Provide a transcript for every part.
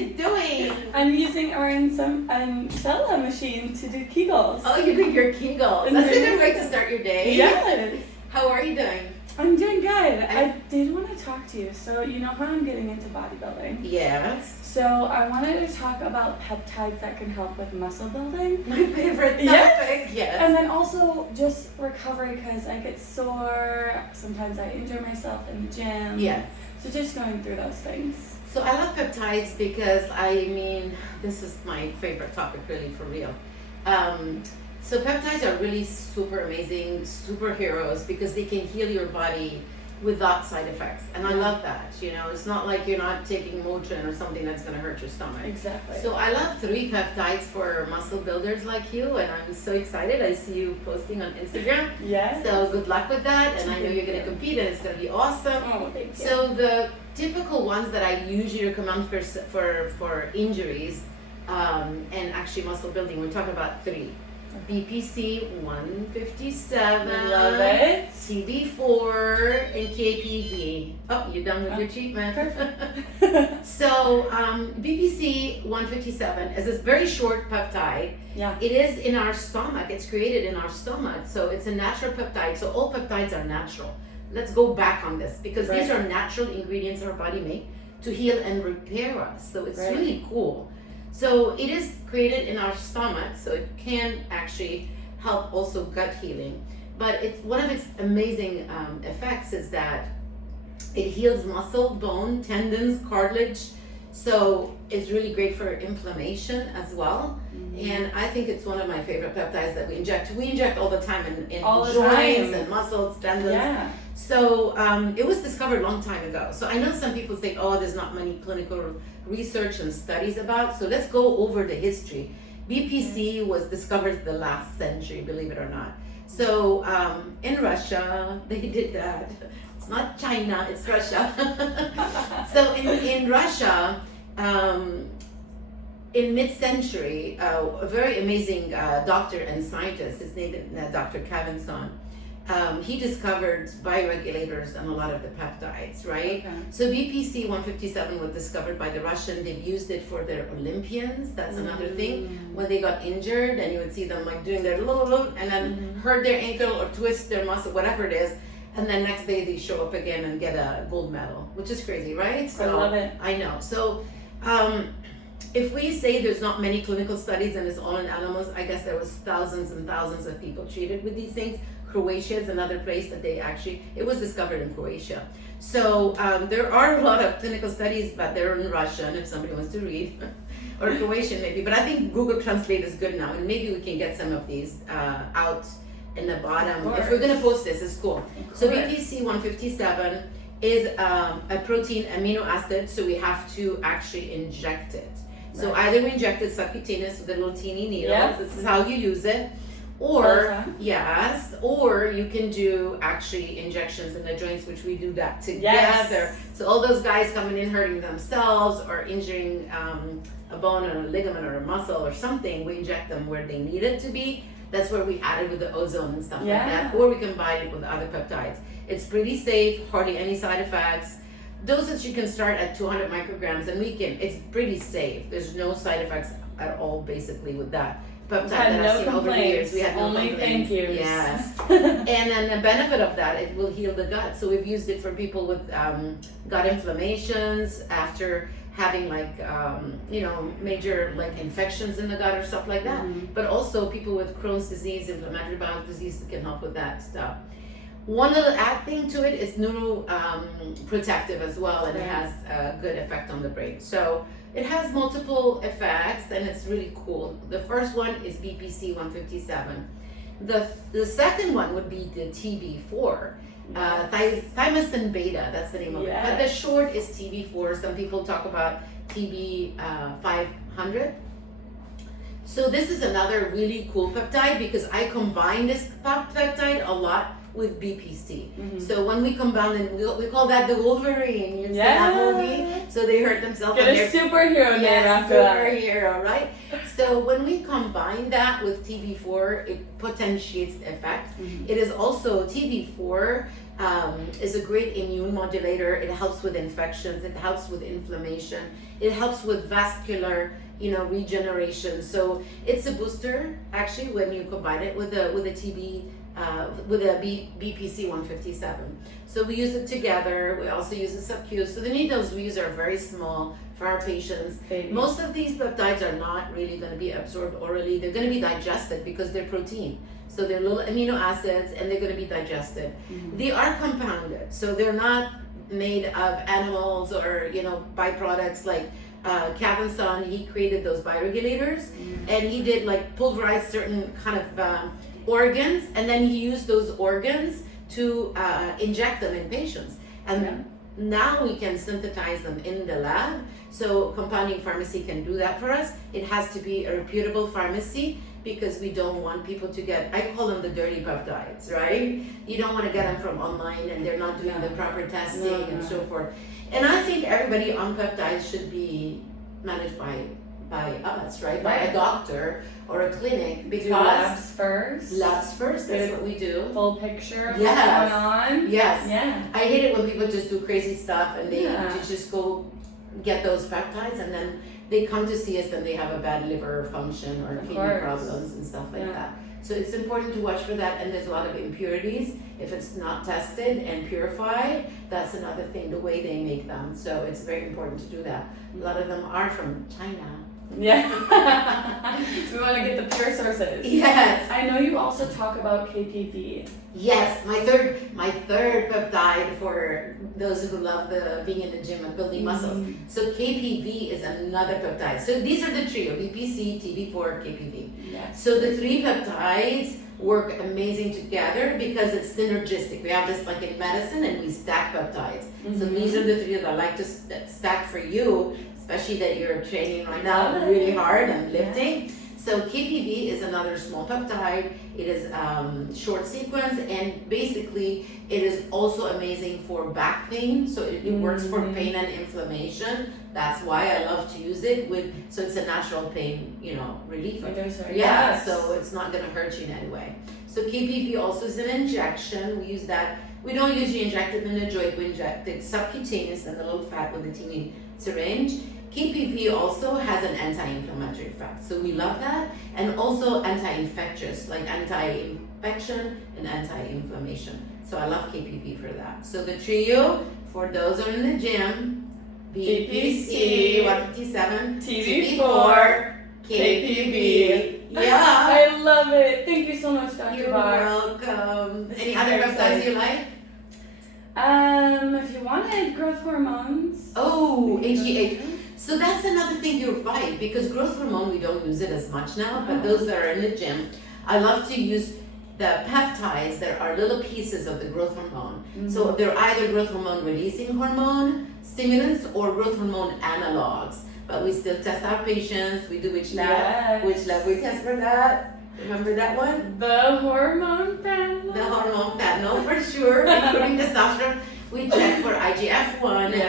you doing? I'm using our Stella machine to do Kegels. Oh, you're doing your Kegels. That's a good way to start your day. Yes. How are you doing? I'm doing good. I did want to talk to you. So you know how I'm getting into bodybuilding? Yes. So I wanted to talk about peptides that can help with muscle building. My favorite topic. Yes. And then also just recovery because I get sore. Sometimes I injure myself in the gym. Yes. So just going through those things. So I love peptides because, this is my favorite topic really, for real. So peptides are really super amazing superheroes because they can heal your body without side effects. And I love that, it's not like you're not taking Motrin or something that's going to hurt your stomach. Exactly. So I love 3 peptides for muscle builders like you, and I'm so excited. I see you posting on Instagram. Yes. So good luck with that, and I know you're going to compete and it's going to be awesome. Oh, thank you. So the typical ones that I usually recommend for injuries and actually muscle building, we're talking about 3. BPC 157, Love it. TB4, and KPV. Oh, you're done with your treatment. Perfect. So BPC 157 is this very short peptide. Yeah. It is in our stomach. It's created in our stomach. So it's a natural peptide. So all peptides are natural. Let's go back on this because these are natural ingredients our body make to heal and repair us. So it's really cool. So it is created in our stomach, so it can actually help also gut healing. But one of its amazing effects is that it heals muscle, bone, tendons, cartilage. So it's really great for inflammation as well. Mm-hmm. And I think it's one of my favorite peptides that we inject. We inject all the time in joints and muscles, tendons. Yeah. So it was discovered a long time ago. So I know some people say, there's not many clinical research and studies about. So let's go over the history. BPC was discovered the last century, believe it or not. So in Russia, they did that. It's not China, it's Russia. So in Russia, in mid-century, a very amazing doctor and scientist, his name is Dr. Kavinson, he discovered bioregulators and a lot of the peptides, right? Okay. So BPC 157 was discovered by the Russian. They've used it for their Olympians. That's another thing. When they got injured, and you would see them like doing their and then hurt their ankle or twist their muscle, whatever it is. And then next day they show up again and get a gold medal, which is crazy, right? So, I love it. I know. So if we say there's not many clinical studies and it's all in animals, I guess there was thousands and thousands of people treated with these things. Croatia is another place that it was discovered in Croatia. So there are a lot of clinical studies, but they're in Russian if somebody wants to read, or Croatian maybe. But I think Google Translate is good now, and maybe we can get some of these out in the bottom. If we're going to post this, it's cool. So BPC 157 is a protein amino acid, so we have to actually inject it. So either we inject it subcutaneous with the little teeny needles, this is how you use it, or or you can do actually injections in the joints, which we do that together. So all those guys coming in hurting themselves or injuring a bone or a ligament or a muscle or something, we inject them where they need it to be. That's where we add it with the ozone and stuff like that, or we combine it with other peptides. It's pretty safe, hardly any side effects. Dosage you can start at 200 micrograms, and it's pretty safe. There's no side effects at all basically with that peptide that I've seen over the years. We had no only complaints. thank yous. Yes. And then the benefit of that, it will heal the gut. So we've used it for people with gut inflammations after having major infections in the gut or stuff like that. But also people with Crohn's disease, inflammatory bowel disease can help with that stuff. One little add thing to it is neuroprotective as well, and it has a good effect on the brain. So it has multiple effects, and it's really cool. The first one is BPC 157. The second one would be the TB4, Thymosin Beta. That's the name of it. But the short is TB4. Some people talk about TB 500. So this is another really cool peptide because I combine this peptide a lot with BPC. So when we combine them, we call that the Wolverine. You see that movie? So they hurt themselves. Get a superhero name after that. Superhero, right? So when we combine that with TB4, it potentiates the effect. It is also TB4 is a great immune modulator. It helps with infections. It helps with inflammation. It helps with vascular, regeneration. So it's a booster actually when you combine it with a TB. With a BPC 157. So we use it together. We also use a sub-Q. So the needles we use are very small for our patients. Baby. Most of these peptides are not really going to be absorbed orally. They're going to be digested because they're protein. So they're little amino acids and they're going to be digested. Mm-hmm. They are compounded. So they're not made of animals or, byproducts like Kevin Son. He created those bioregulators and he did like pulverize certain kind of organs, and then he used those organs to inject them in patients. And now we can synthesize them in the lab. So compounding pharmacy can do that for us. It has to be a reputable pharmacy because we don't want people to get, I call them the dirty peptides, right? You don't want to get them from online and they're not doing the proper testing and so forth. And I think everybody on peptides should be managed by us, right? By a doctor or a clinic, because labs first. That's what we do. Full picture of Yes. what's going on. Yes. Yeah. I hate it when people just do crazy stuff and they Yeah. just go get those peptides and then they come to see us and they have a bad liver function or Of kidney course. problems and stuff like Yeah. that. So it's important to watch for that, and there's a lot of impurities. If it's not tested and purified, that's another thing, the way they make them. So it's very important to do that. A lot of them are from China. Yeah. So we want to get the pure sources. Yes. I know you also talk about KPV. Yes, my third peptide for those who love being in the gym and building muscles. So KPV is another peptide. So these are the trio: BPC, TB4, KPV. Yes. So the three peptides work amazing together because it's synergistic. We have this like in medicine, and we stack peptides. So these are the three that I like to stack for you, especially that you're training right now really hard and lifting. So KPV is another small peptide. It is short sequence, and basically it is also amazing for back pain. So it works for pain and inflammation. That's why I love to use it so it's a natural pain, reliever. Yeah, so it's not gonna hurt you in any way. So KPV also is an injection. We use that. We don't usually inject it in the joint. We inject it subcutaneous in the little fat with a teeny syringe. KPV also has an anti-inflammatory effect, so we love that, and also anti-infectious, like anti-infection and anti-inflammation. So I love KPV for that. So the trio, for those who are in the gym, BPC 157, TB4, KPV. Yeah. I love it. Thank you so much, Dr. You're Bar. welcome. Any other peptides you like? If you wanted growth hormones. Oh, HGH. So that's another thing, you're right, because growth hormone, we don't use it as much now, but those that are in the gym, I love to use the peptides that are little pieces of the growth hormone. So they're either growth hormone releasing hormone stimulants or growth hormone analogs. But we still test our patients. We do which lab? Yes. Which lab we test for that? Remember that one? The hormone panel. The hormone panel for sure, including testosterone. We check for IGF-1 and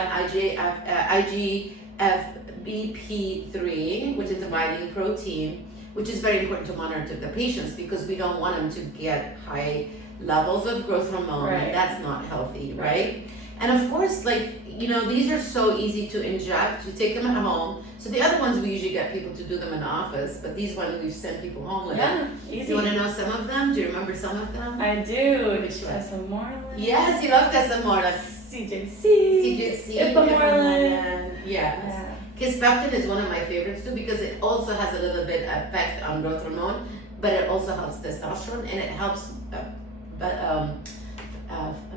IGF-BP3, which is a binding protein, which is very important to monitor the patients because we don't want them to get high levels of growth hormone, and that's not healthy, right? And of course, these are so easy to inject. You take them at home. So the other ones, we usually get people to do them in the office, but these ones we've sent people home with. Yeah, easy. You want to know some of them? Do you remember some of them? I do. Which one? Tesamorelin. Yes, you love Tesamorelin. HGH, Ipamorelin. Yes. Kisspeptin is one of my favorites too because it also has a little bit effect on growth hormone, but it also helps testosterone and it helps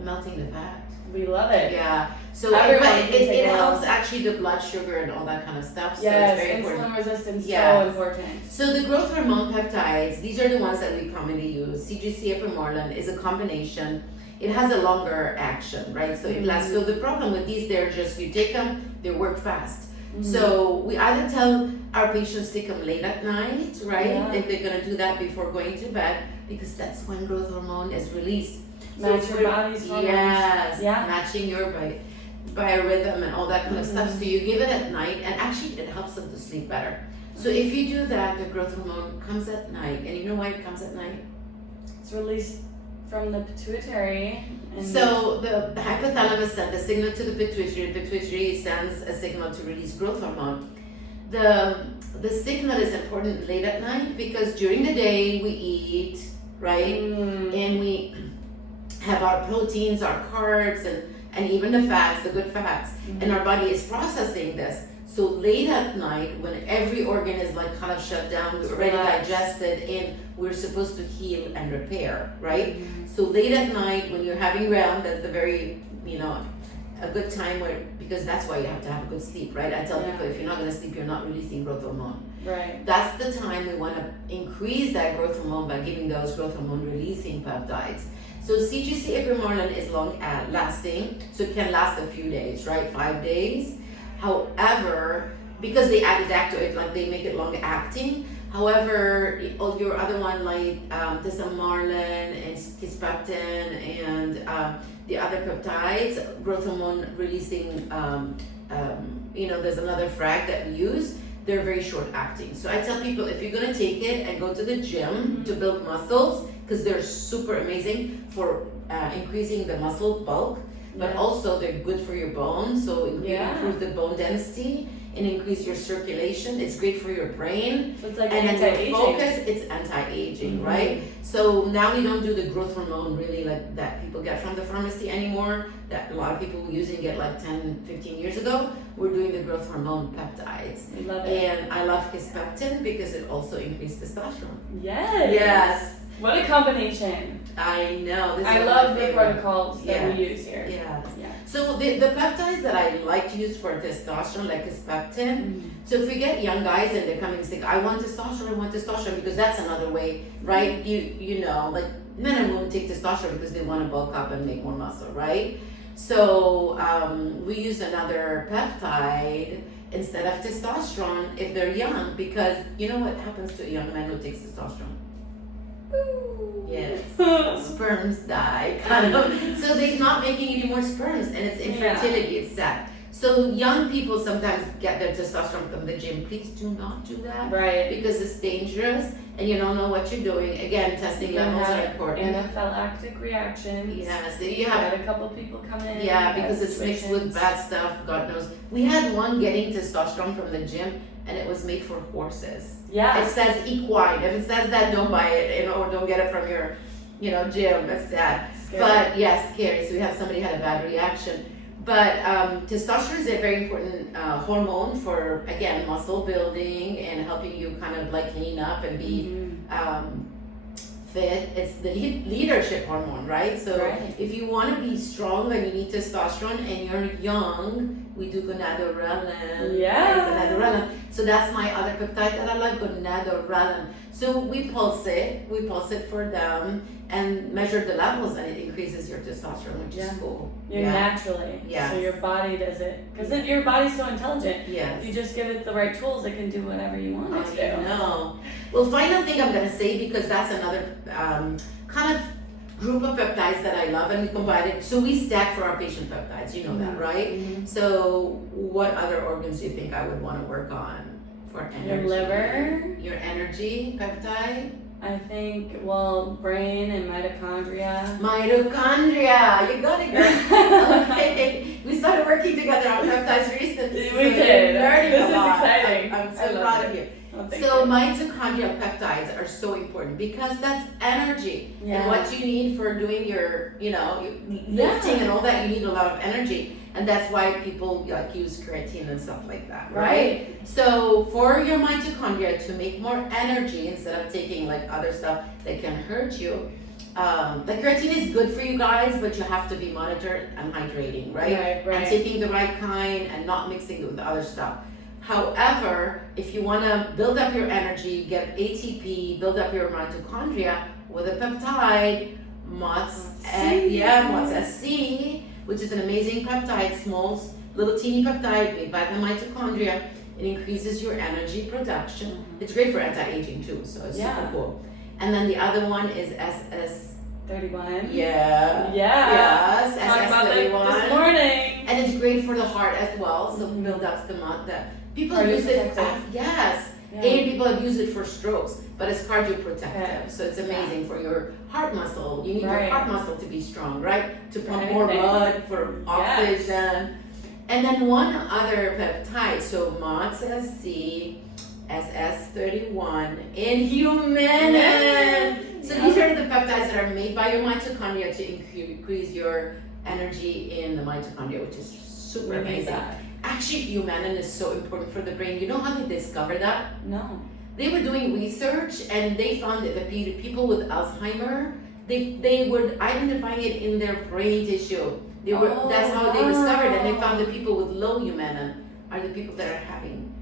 melting the fat. We love it. Yeah. So it helps actually the blood sugar and all that kind of stuff. So yes, it's very insulin important. resistance so important. So the growth hormone peptides, these are the ones that we commonly use. CGC Ipamorelin is a combination. It has a longer action, right? So it lasts. So the problem with these, they're just, you take them, they work fast. So we either tell our patients take them late at night, right? If they're gonna do that before going to bed, because that's when growth hormone is released. Match your body's hormones. Yes, matching your biorhythm and all that kind of stuff. So you give it at night, and actually it helps them to sleep better. So if you do that, the growth hormone comes at night, and you know why it comes at night? It's released from the pituitary. And So the hypothalamus sends a signal to the pituitary sends a signal to release growth hormone. The signal is important late at night because during the day we eat, right? And we have our proteins, our carbs, and even the fats, the good fats. And our body is processing this. So late at night, when every organ is like kind of shut down, we're already digested, and we're supposed to heal and repair, right? So late at night, when you're having REM, that's the very, a good time because that's why you have to have a good sleep, right? I tell people if you're not going to sleep, you're not releasing growth hormone. Right. That's the time we want to increase that growth hormone by giving those growth hormone releasing peptides. So CGC Ipamorelin is long lasting, so it can last a few days, right? 5 days. However, because they add it to it, like they make it long acting. However, all your other one like Tesamorelin and Kisspeptin and the other peptides, growth hormone releasing, there's another frag that we use. They're very short acting. So I tell people if you're gonna take it and go to the gym to build muscles, because they're super amazing for increasing the muscle bulk, but also they're good for your bones. So you improve the bone density and increase your circulation. It's great for your brain. So it's like and anti-aging. Focus, it's anti-aging, right? So now we don't do the growth hormone really like that people get from the pharmacy anymore, that a lot of people were using it like 10, 15 years ago. We're doing the growth hormone peptides. I love it. And I love Kisspeptin because it also increases testosterone. Yes. What a combination. I know. This I is love my the favorite. protocols that we use here. Yes. Yeah. So the peptides that I like to use for testosterone, like Kisspeptin. So if we get young guys and they're coming sick, I want testosterone, because that's another way, right? You know, like men and women take testosterone because they want to bulk up and make more muscle, right? So we use another peptide instead of testosterone if they're young, because you know what happens to a young man who takes testosterone? Yes, sperms die, kind of. So they're not making any more sperms, and it's infertility. It's sad. So young people sometimes get their testosterone from the gym. Please do not do that, right? Because it's dangerous, and you don't know what you're doing. Again, testing levels are important. Anaphylactic reactions. Yes, you have had a couple people come in. Yeah, because it's mixed with bad stuff. God knows. We had one getting testosterone from the gym, and it was made for horses. Yeah. It says equine. If it says that, don't buy it, or don't get it from your, gym. That's sad. Scary. But yes, scary. So we had somebody had a bad reaction. But testosterone is a very important hormone for, again, muscle building and helping you kind of like lean up and be fit. It's the leadership hormone, right? So if you want to be strong and you need testosterone and you're young, we do gonadorelin. Yeah. Gonadorelin. So that's my other peptide that I like, gonadorelin. So we pulse it for them and measure the levels, and it increases your testosterone, which is cool. Naturally. Yes. So your body does it. Because your body's so intelligent. Yes. If you just give it the right tools, it can do whatever you want it to do. No. Well, final thing I'm going to say, because that's another kind of group of peptides that I love, and we combine it. So we stack for our patient peptides, you know that, right? So what other organs do you think I would want to work on for energy? Your liver. Your energy peptide? I think, brain and mitochondria. Mitochondria! You got it, girl. Okay. We started working together on peptides recently. We did. Learning this a lot. Is exciting. I'm so proud of you. So mitochondrial peptides are so important because that's energy. And what you need for doing your, lifting and all that, you need a lot of energy. And that's why people use creatine and stuff like that, right? So for your mitochondria to make more energy instead of taking like other stuff that can hurt you, the creatine is good for you guys, but you have to be monitored and hydrating, right? And taking the right kind and not mixing it with other stuff. However, if you want to build up your energy, get ATP, build up your mitochondria with a peptide, MotsC, which is an amazing peptide, small, little teeny peptide made by the mitochondria. It increases your energy production. It's great for anti-aging too, so it's super cool. And then the other one is SS31. Yes, SS31. This morning. And it's great for the heart as well, so build up the people use it. And people have used it for strokes, but it's cardioprotective. Okay. So it's amazing for your heart muscle. You need your heart muscle to be strong, right? To pump Anything. more blood for oxygen. And then one other peptide, so MotsC, SS31, and humanin. So these are the peptides that are made by your mitochondria to increase your energy in the mitochondria, which is super amazing. Actually, humanin is so important for the brain. You know how they discovered that? No. They were doing research and they found that the people with Alzheimer, they were identifying it in their brain tissue. That's how they discovered it. And they found the people with low humanin are the people that are having,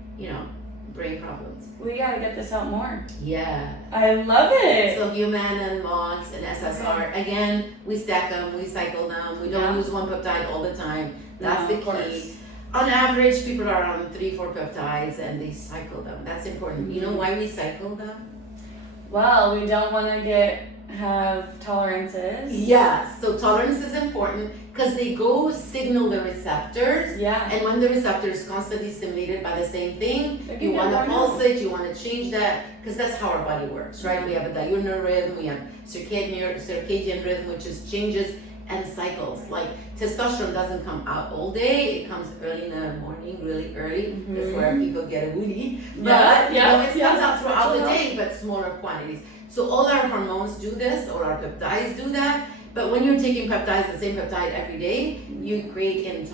brain problems. We gotta get this out more. Yeah. I love it. So humanin, MotsC, and SSR. Again, we stack them, we cycle them. We don't use one peptide all the time. That's the key. On average, people are on 3-4 peptides and they cycle them. That's important. You know why we cycle them? Well, we don't want to have tolerances. Yes. So tolerance is important because they go signal the receptors. Yeah. And when the receptor is constantly stimulated by the same thing, you want to pulse it, you want to change that, because that's how our body works, right? We have a diurnal rhythm, we have circadian rhythm, which is changes and cycles. Like testosterone doesn't come out all day, it comes early in the morning, really early. That's where people get woody. But it comes out throughout the day, but smaller quantities. So all our hormones do this, or our peptides do that. But when you're taking peptides, the same peptide every day, you create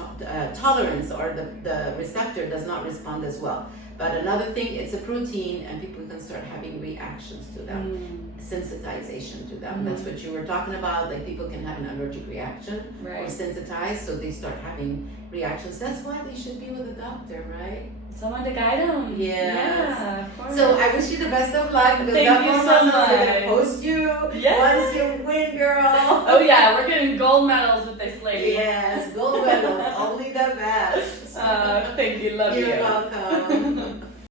tolerance, or the receptor does not respond as well. But another thing, it's a protein, and people can start having reactions to them, sensitization to them. That's what you were talking about. Like people can have an allergic reaction or sensitized, so they start having reactions. That's why they should be with a doctor, right? Someone to guide them. Yeah, of course. So I wish you the best of luck. Thank you so much. We're gonna post you once you win, girl. Oh yeah, we're getting gold medals with this lady. Yes, gold medals, only the best. Thank you, love you. You're welcome.